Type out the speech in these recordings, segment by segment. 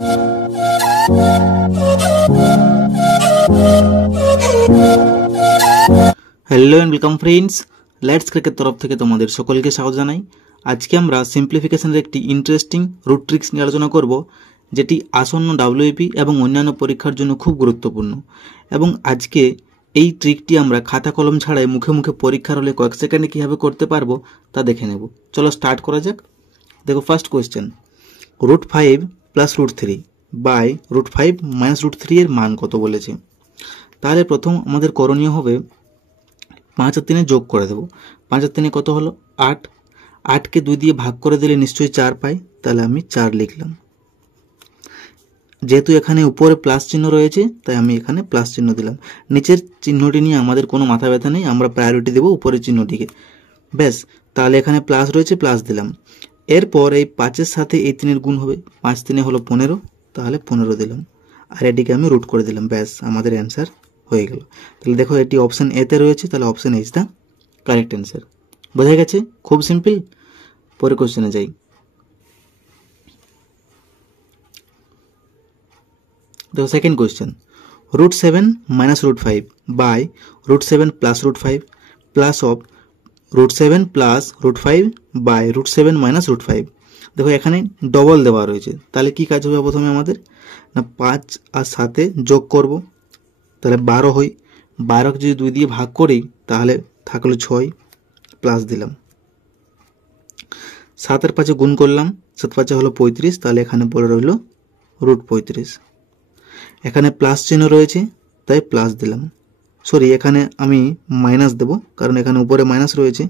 Hello and welcome friends, let's ক্রিকের তরফ থেকে তোমাদের সকলকে স্বাগত জানাই। আজকে আমরা সিম্পলিফিকেশনের একটি ইন্টারেস্টিং রুট ট্রিক্স নিয়ে আলোচনা করব, যেটি আসন্ন ডাব্লিউপি এবং অন্যান্য পরীক্ষার জন্য খুব গুরুত্বপূর্ণ। এবং আজকে এই ট্রিকটি আমরা খাতা কলম ছাড়াই মুখে মুখে পরীক্ষার হলে কয়েক সেকেন্ডে কীভাবে করতে পারবো তা দেখে নেব। চলো স্টার্ট করা যাক। দেখো, ফার্স্ট কোয়েশ্চেন, √5 + √3 বাই √5 - √3 এর মান কত বলেছে। তাহলে প্রথম আমাদের করণীয় হবে 5 আর 3 যোগ করে দেবো। 5 আর 3 কত হলো? 8। 8কে 2 দিয়ে ভাগ করে দিলে নিশ্চয়ই 4 পাই, তাহলে আমি 4 লিখলাম। যেহেতু এখানে উপরে প্লাস চিহ্ন রয়েছে তাই আমি এখানে প্লাস চিহ্ন দিলাম। নিচের চিহ্নটি নিয়ে আমাদের কোনো মাথা ব্যথা নেই, আমরা প্রায়োরিটি দেবো উপরের চিহ্নটিকে। ব্যাস, তাহলে এখানে প্লাস রয়েছে, প্লাস দিলাম। এরপর এই 5-এর সাথে এই 3-এর গুণ হবে, 5 × 3 হলো 15, তাহলে 15 দিলাম। আর এটিকে আমি রুট করে দিলাম। ব্যাস, আমাদের অ্যান্সার হয়ে গেল। তাহলে দেখো, এটি অপশান এতে রয়েছে, তাহলে option A is the correct answer. বোঝা গেছে? খুব সিম্পল। পরে কোশ্চেনে যাই। দেখো, second question, √7 - √5 by √7 + √5 plus of √7 + √5 by √7 - √5। দেখো, এখানে ডবল দেওয়া রয়েছে, তাহলে কি কাজ হবে প্রথমে আমাদের? না 5 আর 7 যোগ করব, তাহলে 12 হয়। 12কে যদি 2 দিয়ে ভাগ করি তাহলে থাকলো 6, প্লাস দিলাম। 7 আর 5 গুণ করলাম, 7 × 5 হলো 35, তাহলে এখানে পড়ে রইল √35। এখানে প্লাস চিহ্ন রয়েছে তাই প্লাস দিলাম। সরি, এখানে আমি মাইনাস দেব, কারণ এখানে উপরে মাইনাস রয়েছে,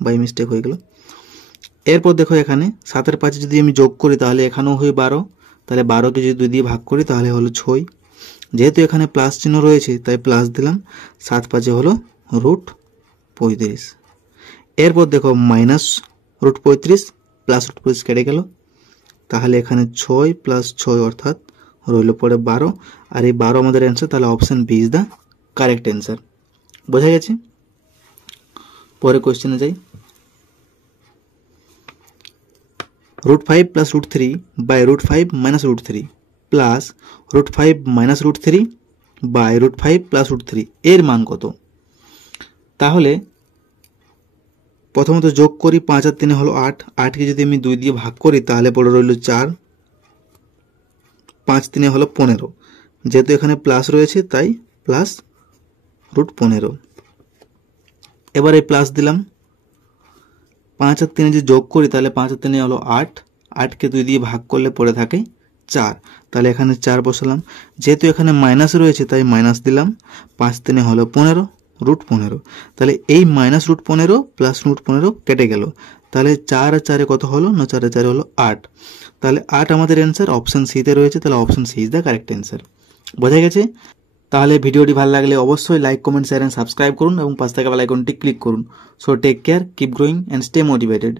বাই মিস্টেক হয়ে গেল। এরপর দেখো, এখানে 7 আর 5 যদি আমি যোগ করি তাহলে এখানেও হয় 12, তাহলে 12কে যদি 2 দিয়ে ভাগ করি তাহলে হলো 6। যেহেতু এখানে প্লাস চিহ্ন রয়েছে তাই প্লাস দিলাম। 7 × 5 হলো √35। এরপর দেখো, মাইনাস √35 প্লাস √35 কেটে গেল, তাহলে এখানে 6 + 6 অর্থাৎ রইল পরে 12। আর এই 12 আমাদের অ্যান্সার, তাহলে option B is the correct answer. বোঝা গেছে? পরে কোয়েশ্চেনে যাই। √5 + √3 বাই √5 - √3 প্লাস √5 - √3 বাই √5 + √3 এর মান কত? তাহলে প্রথমত যোগ করি, 5 আর 3 হলো 8। 8কে যদি আমি 2 দিয়ে ভাগ করি তাহলে পড়ে রইল 4, 5 × 3 হলো 15। যেহেতু এখানে প্লাস রয়েছে তাই প্লাস √15। এবার এই প্লাস দিলাম। 5 আর 3 যদি যোগ করি তাহলে 5 আর 3 হলো 8। 8কে 2 দিয়ে ভাগ করলে পড়ে থাকে 4, তাহলে এখানে 4 বসালাম। যেহেতু এখানে মাইনাস রয়েছে তাই মাইনাস দিলাম। 5 × 3 হলো 15, √15। তাহলে এই -√15 প্লাস √15 কেটে গেল, তাহলে 4 আর 4 কত হলো? না 4 আর 4 হলো 8। তাহলে 8 আমাদের অ্যান্সার, অপশান সিতে রয়েছে, তাহলে option C is the correct answer. বোঝা গেছে? তাহলে ভিডিওটি ভালো লাগলে অবশ্যই like, comment, share and subscribe করুন এবং পাশে থাকা বেল আইকনটি ক্লিক করুন। So take care, keep growing and stay motivated.